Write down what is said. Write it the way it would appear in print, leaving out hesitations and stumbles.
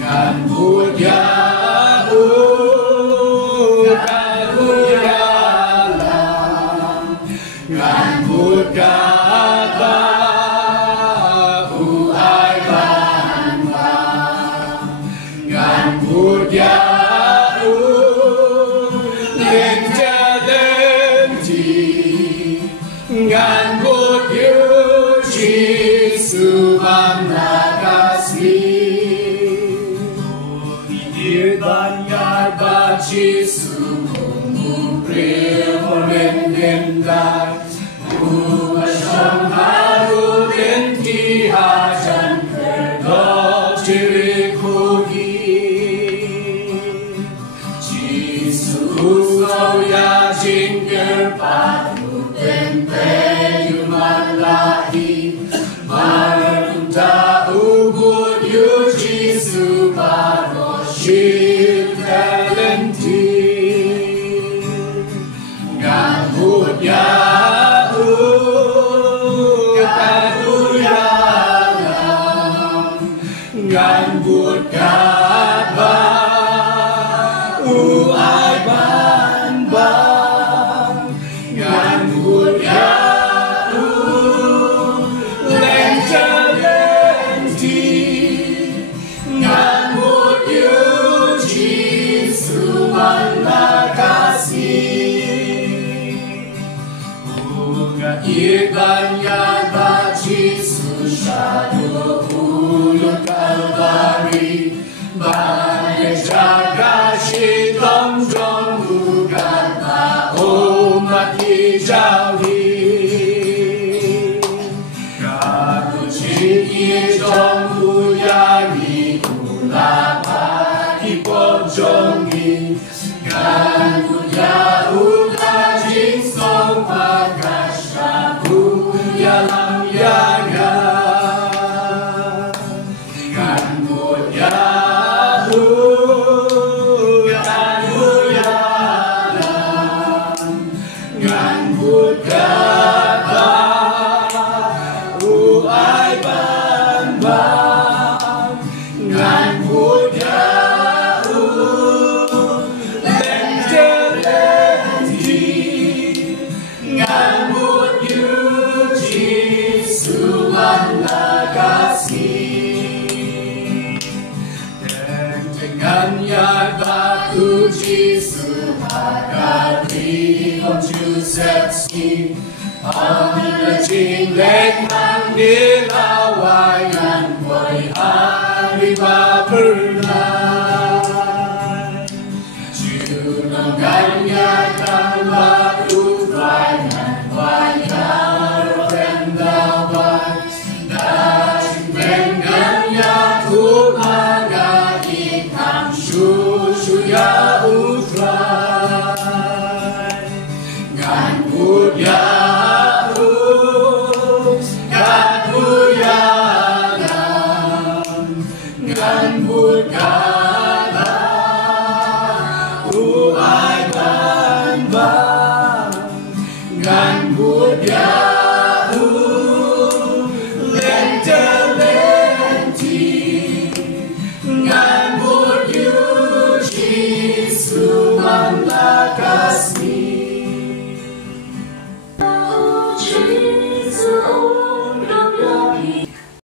ngàn phút Yahoo Karuyalam ngàn phút kata ai ban ngàn phút Yahoo lên cha lên chỉ ngàn phút Yesus Banyak Yesus mengumpul menendai Uasam haru denti hajan kedok cirikugi Yesus kau ya jingkir padu tempe yumalahi Marunta ubud yu Yesus baru Shit talenti ngambut Yahoo Karuyalam ngambut kabar ai ban ngambut Yahoo lentalenti ngambut Banyak Yesus syadu ulut Kalvari banyak jaga syaitan jom bukan umat dijauhi katu ciki jom buyari ulapa hipop jongi katu jauh kajing sopan Yalam yaga ngambut Yahoo Karuyalam ngambut kata ai ban ngambut Yahoo lentalenti ngambut dengan batu Yesus hagati konjusepsi Ambil jinglek mandilawayan boy arriba pernah Junong